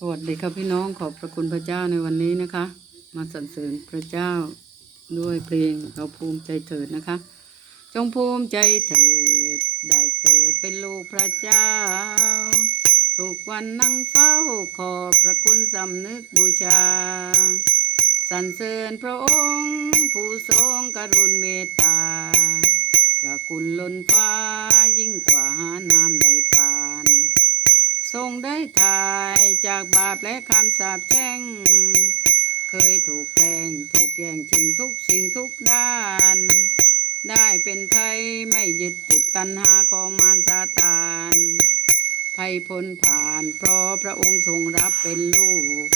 สวัสดีครับพี่น้องขอบพระคุณพระเจ้าในวันนี้นะคะ มาสรรเสริญพระเจ้าด้วยเพลงเราภูมิใจเถิดนะคะ จงภูมิใจเถิด ได้เกิดเป็นลูกพระเจ้า ทุกวันนั่งเฝ้าขอบพระคุณสำนึกบูชา สรรเสริญพระองค์ ผู้ทรงกรุณเมตตา พระคุณล้นฟ้ายิ่งกว่าหาน้ำในปาน ทรงได้ถ่ายจากบาปและคำสาปแช่ง เคยถูกแกล้งถูกแย่งชิงทุกสิ่งทุกด้าน ได้เป็นไทยไม่ยึดติดตัณหาของมารซาตานภัยพ้นผ่านเพราะพระองค์ทรงรับเป็นลูก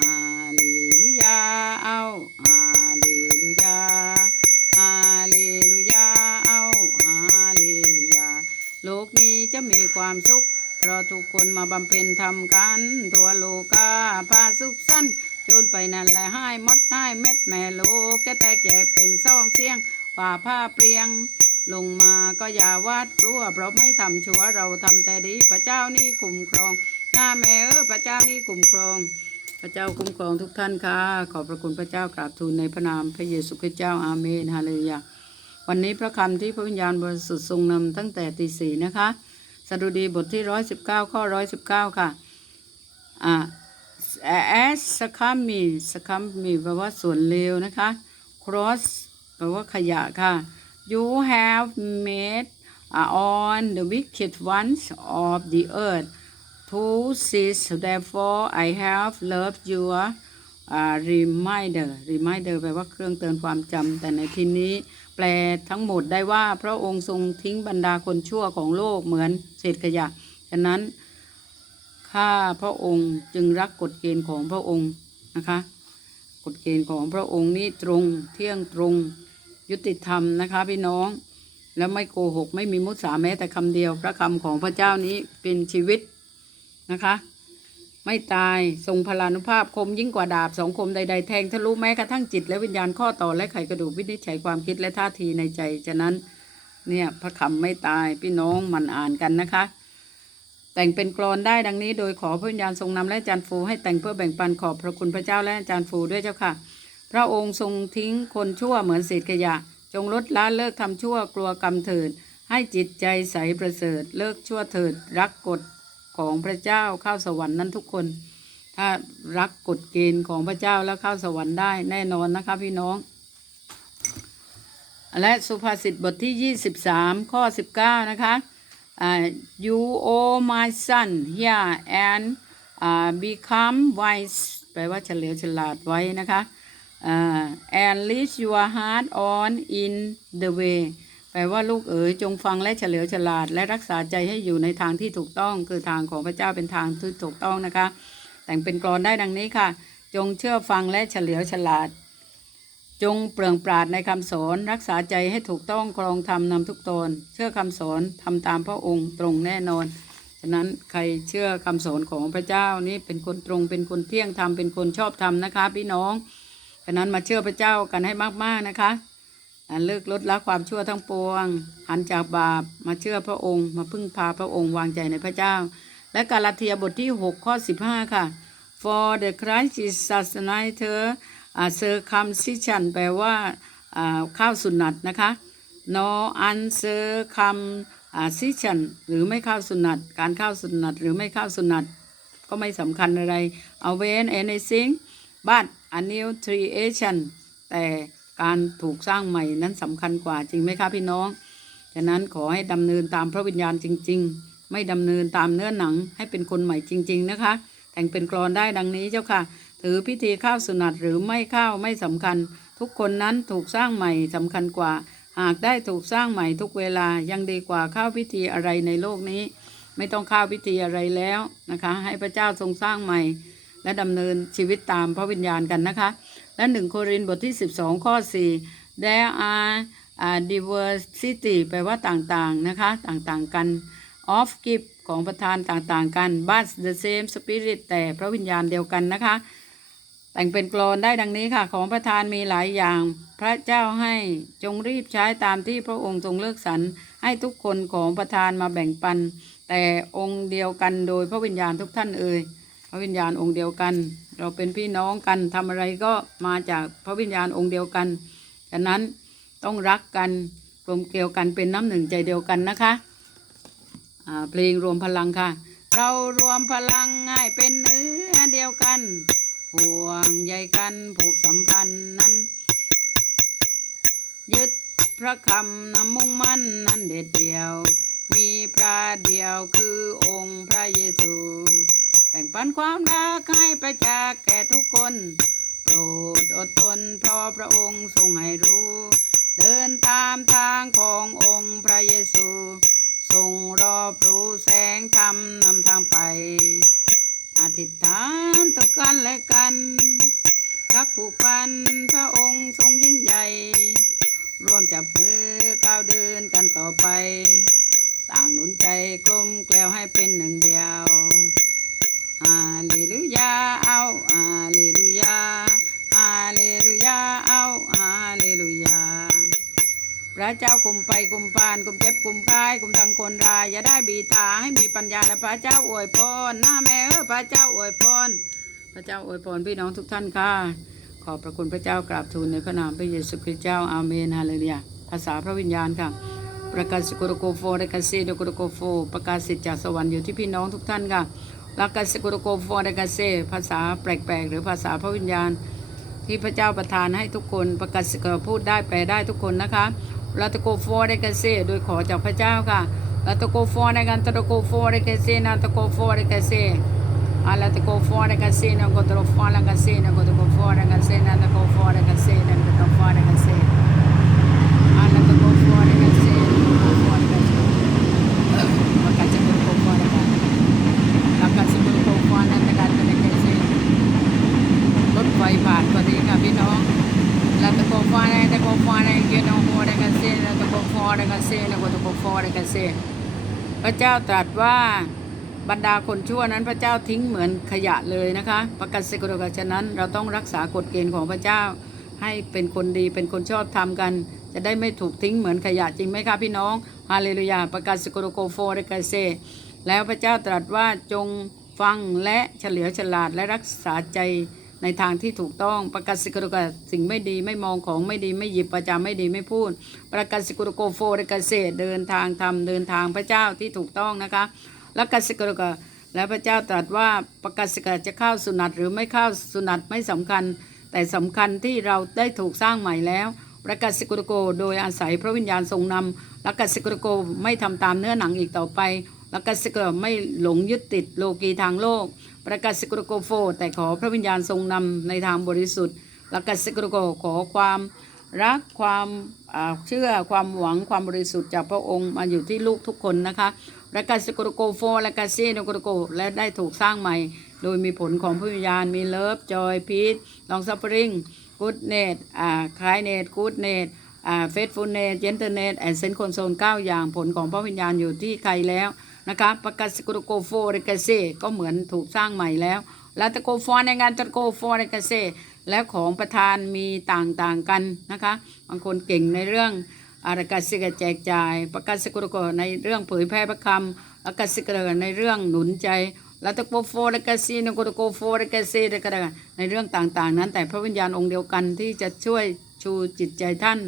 ฮาเลลูยา เอาฮาเลลูยาฮาเลลูยา เอาฮาเลลูยา โลกนี้จะมีความสุข ราทุกคนมาบำเพ็ญทำกันทั่วโลกาพาสุขสั้นจนไปนั่นแหละให้มดให้เม็ดแม่โลก จะแตกแยกเป็นซ่องเสียงฝ่าผ้าเปรียง ลงมาก็อย่าวาดกลัว เพราะไม่ทำชั่วเราทำแต่ดีพระเจ้านี่คุ้มครองงาแม่เออพระเจ้านี่คุ้มครอง พระเจ้าคุ้มครองทุกท่านค่ะ ขอบพระคุณพระเจ้ากราบทูลในพระนามพระเยซูคริสต์เจ้าอาเมนฮาเลลูยาวันนี้พระคำที่พระวิญญาณบริสุทธิ์ทรงนำตั้งแต่ตีสี่นะคะ สดุดีบทที่ร้อยสิบเก้าข้อร้อยสิบเก้าค่ะอ่า as สสคัมมีสคัมมีแปลว่าส่วนเลวนะคะ cross แปลว่าขยะค่ะ you have made on the wicked ones of the earth to cease therefore I have loved your uh, reminder reminder แปลว่าเครื่องเตือนความจำแต่ในที่นี้ แปลทั้งหมดได้ว่าพระองค์ทรงทิ้งบรรดาคนชั่วของโลกเหมือนเศษขยะ ฉะนั้นข้าพระองค์จึงรักกฎเกณฑ์ของพระองค์นะคะกฎเกณฑ์ของพระองค์นี้ตรงเที่ยงตรงยุติธรรมนะคะพี่น้องแล้วไม่โกหกไม่มีมุสาแม้แต่คำเดียว พระคำของพระเจ้านี้เป็นชีวิตนะคะ ไม่ตาย ทรงพลานุภาพคมยิ่งกว่าดาบสองคมใดๆแทงทะลุแม้กระทั่งจิตและวิญญาณข้อต่อและไขกระดูกวินิจฉัยความคิดและท่าทีในใจ ฉะนั้นเนี่ยพระคำไม่ตายพี่น้องมันอ่านกันนะคะ แต่งเป็นกรอนได้ดังนี้ โดยขอพระวิญญาณทรงนำและอาจารย์ฟูให้แต่งเพื่อแบ่งปันขอบพระคุณพระเจ้าและอาจารย์ฟูด้วยเจ้าค่ะ พระองค์ทรงทิ้งคนชั่วเหมือนเศษขยะ จงลดละเลิกทำชั่วกลัวกรรมเถิดให้จิตใจใสประเสริฐ เลิกชั่วเถิดรักกฎ ของพระเจ้าเข้าสวรรค์นั้นทุกคน ถ้ารักกฎเกณฑ์ของพระเจ้าแล้วเข้าสวรรค์ได้แน่นอนนะคะพี่น้อง และสุภาษิตบทที่ 23 ข้อ 19 นะคะอ่า you oh my son hear and uh, become wise แปลว่าเฉลียวฉลาดไว้นะคะอ่า and lead your heart on in the way แปลว่าลูกเอ๋ยจงฟังและเฉลียวฉลาด และรักษาใจให้อยู่ในทางที่ถูกต้อง คือทางของพระเจ้าเป็นทางที่ถูกต้องนะคะ แต่งเป็นกรอนได้ดังนี้ค่ะ จงเชื่อฟังและเฉลียวฉลาด จงเปลืองปราดในคำสอน รักษาใจให้ถูกต้องครองธรรมนำทุกตน เชื่อคำสอนทำตามพระองค์ตรงแน่นอน ฉะนั้นใครเชื่อคำสอนของพระเจ้านี่เป็นคนตรงเป็นคนเที่ยงธรรมเป็นคนชอบธรรมนะคะ พี่น้องฉะนั้นมาเชื่อพระเจ้ากันให้มากๆนะคะ เลิกลดละความชั่วทั้งปวง หันจากบาปมาเชื่อพระองค์ มาพึ่งพาพระองค์วางใจในพระเจ้า และกาลาเทียบทที่ 6 ข้อ 15 ค่ะ for the Christ is sustained อ่า circumcision แปลว่าอ่าข้าวสุนัตนะคะ no uncircumcision หรือไม่ข้าวสุนัตการข้าวสุนัตหรือไม่ข้าวสุนัตก็ไม่สำคัญอะไร เอาเวน anything but a new creation แต่ การถูกสร้างใหม่นั้นสำคัญกว่าจริงไหมคะพี่น้อง ฉะนั้นขอให้ดำเนินตามพระวิญญาณจริง ๆ ไม่ดำเนินตามเนื้อหนังให้เป็นคนใหม่จริง ๆ นะคะ แต่งเป็นกรอนได้ดังนี้เจ้าค่ะ ถือพิธีข้าวสุนัตหรือไม่ข้าวไม่สำคัญ ทุกคนนั้นถูกสร้างใหม่สำคัญกว่า หากได้ถูกสร้างใหม่ทุกเวลายังดีกว่าข้าวพิธีอะไรในโลกนี้ ไม่ต้องข้าวพิธีอะไรแล้วนะคะ ให้พระเจ้าทรงสร้างใหม่ และดำเนินชีวิตตามพระวิญญาณกันนะคะ และหนึ่งโครินธ์บทที่ 12 ข้อ 4 there are uh, diversity แปลว่าต่างๆ นะคะ ต่างๆกัน of gift ของประธานต่างๆกัน but the same spirit แต่พระวิญญาณเดียวกันนะคะ แต่งเป็นกลอนได้ดังนี้ค่ะ ของประธานมีหลายอย่าง พระเจ้าให้จงรีบใช้ตามที่พระองค์ทรงเลือกสรรให้ทุกคนของประธานมาแบ่งปัน แต่องค์เดียวกันโดยพระวิญญาณทุกท่านเอ่ย พระวิญญาณองค์เดียวกัน เราเป็นพี่น้องกันทำอะไรก็มาจากพระวิญญาณองค์เดียวกันฉะนั้นต้องรักกันกลมเกลียวกันเป็นน้ำหนึ่งใจเดียวกันนะคะอ่าเพลงรวมพลังค่ะ เรารวมพลังให้เป็นเนื้อเดียวกัน ห่วงใยกันผูกสัมพันธ์นั้น ยึดพระคำนำมุ่งมั่นนั้นเด็ดเดียว มีพระเดียวคือองค์พระเยซู บ่งปันความรักให้ประจักษ์แก่ทุกคน โปรดอดทนเพราะพระองค์ทรงให้รู้ เดินตามทางขององค์พระเยซู ทรงรอบรู้แสงธรรมนำทางไปอธิษฐานต่อกันและกัน รักผูกพันพระองค์ทรงยิ่งใหญ่ร่วมจับมือก้าวเดินกันต่อไป ต่างหนุนใจกลมแกล้วให้เป็นหนึ่งเดียว ฮาเลลูยาเอาฮาเลลูยาฮาเลลูยาเอาฮาเลลูยาพระเจ้าคุมไปคุมพานคุมเจ็บคุมพายคุมทางคนรายอย่าได้บีทาให้มีปัญญาและพระเจ้าอวยพรหน้าแม่เออพระเจ้าอวยพรพระเจ้าอวยพรพี่น้องทุกท่านค่ะ ขอบพระคุณพระเจ้ากราบทูลในพระนามพระเยซูคริสต์เจ้าอาเมนฮาเลลูยาภาษาพระวิญญาณค่ะประกาศสกุโกโฟเรกาเซโดกุลโกโฟประกาศสิทธิจากสวรรค์อยู่ที่พี่น้องทุกท่านค่ะ ลักกาสกุลโกฟเรกาเซภาษาแปลกๆ หรือภาษาพระวิญญาณ ที่พระเจ้าประทานให้ทุกคนประกาศพูดได้แปลได้ทุกคนนะคะลาตโกฟเรกาเซโดยขอจากพระเจ้าค่ะลาตโกโฟในการตโกฟเรกาเซนาตโกฟเรกาเซ Alla te go fuori casino, go to fuori casino, go to go fuori casino, te go fuori casino, te go fuori casino. Alla te go fuori casino, go fuori casino. Ma cazzo go go fuori casino. La cazzo go go fuori casino, te cazzo ne casino. รถไฟผ่านพอดีค่ะพี่น้องแล้วตะโกนฟ้าได้ตะโกนฟ้าได้เกี่ยวกับหัวได้กันเซ่แล้วตะโกนฟ้าได้กันเซ่แล้วก็ตะโก พระเจ้าตรัสว่าบรรดาคนชั่วนั้นพระเจ้าทิ้งเหมือนขยะเลยนะคะประกาศสิกรกฉะนั้น เราต้องรักษากฎเกณฑ์ของพระเจ้า ให้เป็นคนดีเป็นคนชอบทำกัน จะได้ไม่ถูกทิ้งเหมือนขยะจริงไหมคะพี่น้องฮาเลลูยาประกาศสิกรโกโฟเรกาเซแล้วพระเจ้าตรัสว่าจงฟังและเฉลียวฉลาดและรักษาใจ ในทางที่ถูกต้องประกาศสิกรุกะสิ่งไม่ดีไม่มองของไม่ดีไม่หยิบประจำไม่ดีไม่พูด ประกาศสิกรุโกโฟเรกาเซเดินทางทำเดินทางพระเจ้าที่ถูกต้องนะคะแล้วกัสสิกรุกะและพระเจ้าตรัสว่าประกาศสิกะจะเข้าสุนัตหรือไม่เข้าสุนัตไม่สำคัญ แต่สำคัญที่เราได้ถูกสร้างใหม่แล้วประกาศสิกรุโกโดยอาศัยพระวิญญาณทรงนำและกัสสิกรุโกไม่ทำตามเนื้อหนังอีกต่อไป และกัสสิกรุไม่หลงยึดติดโลกีทางโลก ประกาศสกรุโกโฟ แต่ขอพระวิญญาณทรงนำในทางบริสุทธิ์และกัสสิกรุโกขอความรักความเชื่อความหวังความบริสุทธิ์จากพระองค์มาอยู่ที่ลูกทุกคนนะคะประกาศสกรุโกโฟและกาซีนกรโกและได้ถูกสร้างใหม่ โดยมีผลของพระวิญญาณมีเลิฟจอยพีทลองซัฟเฟอริงกูดเนตอ่าคลายเนตกูดเนตอ่าเฟสฟูเนตเจนเตอร์เนตแอนเซนคอนโซลเก้าอย่างผลของพระวิญญาณอยู่ที่ใครแล้ว นะคะประกาศสกุลโกโฟเรกาเซก็เหมือนถูกสร้างใหม่แล้วล้วตโกฟอนในงานตะโกฟอเรกาเซและของประธานมีต่างๆกันนะคะบางคนเก่งในเรื่องอารกาศิกแจกจ่ายประกาศสกุลโกในเรื่องเผยแพร่พระคำประกาศสกุลในเรื่องหนุนใจล้วตโกโฟเรกาซีนโกตโกโฟเรกาเซในเรื่องต่างๆ นั้น แต่พระวิญญาณองค์เดียวกันที่จะช่วยชูจิตใจท่าน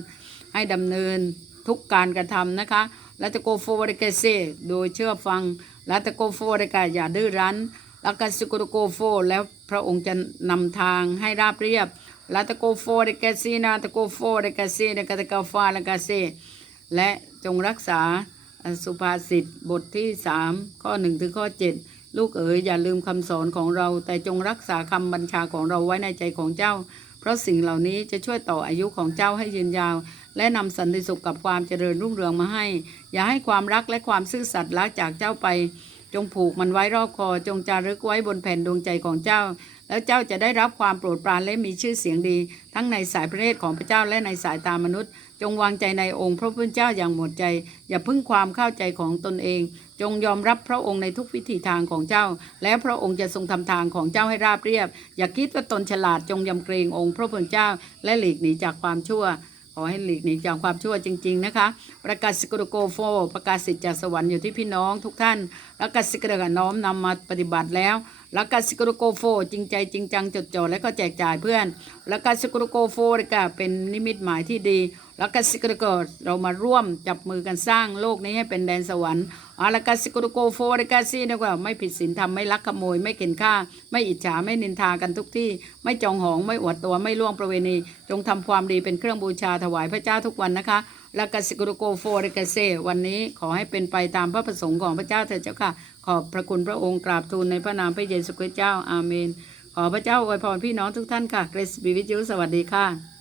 ให้ดำเนินทุกการกระทำนะคะ ละตโกโฟเรกาเซโดยเชื่อฟังละตโกโฟเรกาอย่าดื้อรั้นแล้วก็สกุลโกโฟ แล้วพระองค์จะนำทางให้ราบเรียบละตโกโฟเรกาซีนาตโกโฟเรกาเซเดกาตกาฟาเรกาเซและจงรักษาสุภาษิตบทที่3ข้อ1ถึงข้อ7ลูกเอ๋ยอย่าลืมคำสอนของเรา แต่จงรักษาคำบัญชาของเราไว้ในใจของเจ้า เพราะสิ่งเหล่านี้จะช่วยต่ออายุของเจ้าให้ยืนยาว และนำสันติสุขกับความเจริญรุ่งเรืองมาให้ อย่าให้ความรักและความซื่อสัตย์ละจากเจ้าไป จงผูกมันไว้รอบคอ จงจารึกไว้บนแผ่นดวงใจของเจ้า แล้วเจ้าจะได้รับความโปรดปรานและมีชื่อเสียงดี ทั้งในสายพระเนตรของพระเจ้าและในสายตามนุษย์ จงวางใจในองค์พระผู้เป็นเจ้าอย่างหมดใจ อย่าพึ่งความเข้าใจของตนเอง จงยอมรับพระองค์ในทุกวิถีทางของเจ้า และพระองค์จะทรงทำทางของเจ้าให้ราบเรียบ อย่าคิดว่าตนฉลาดจงยำเกรงองค์พระผู้เป็นเจ้า และหลีกหนีจากความชั่ว อให้หลีกหนีจากความชั่วจริง ๆ นะคะ ประกาศสกุลโกโฟ ประกาศสิทธิ์จากสวรรค์อยู่ที่พี่น้องทุกท่านประกาศสิกรกน้อมนำมาปฏิบัติแล้วประกาศสกุลโกโฟ จริงใจจริงจังจดจ่อและก็แจกจ่ายเพื่อนประกาศสกุลโกโฟก็เป็นนิมิตหมายที่ดีประกาศสกุลโกเรามาร่วมจับมือกันสร้างโลกนี้ให้เป็นแดนสวรรค์ อาลกาสิกรโกโฟรกาซีนะว่าไม่ผิดศีลธรรมไม่ลักขโมย ไม่เข็นฆ่า ไม่อิจฉาไม่นินทากันทุกที่ ไม่จองหองไม่อวดตัวไม่ล่วงประเวณี จงทำความดีเป็นเครื่องบูชาถวายพระเจ้าทุกวันนะคะละกสิกรโกโฟรกาเซวันนี้ขอให้เป็นไปตามพระประสงค์ของพระเจ้าเถิดเจ้าค่ะ ขอบพระคุณพระองค์กราบทูลในพระนามพระเยซูคริสต์เจ้าอาเมน ขอพระเจ้าอวยพรพี่น้องทุกท่านค่ะเกรซบีวิจิวสวัสดีค่ะ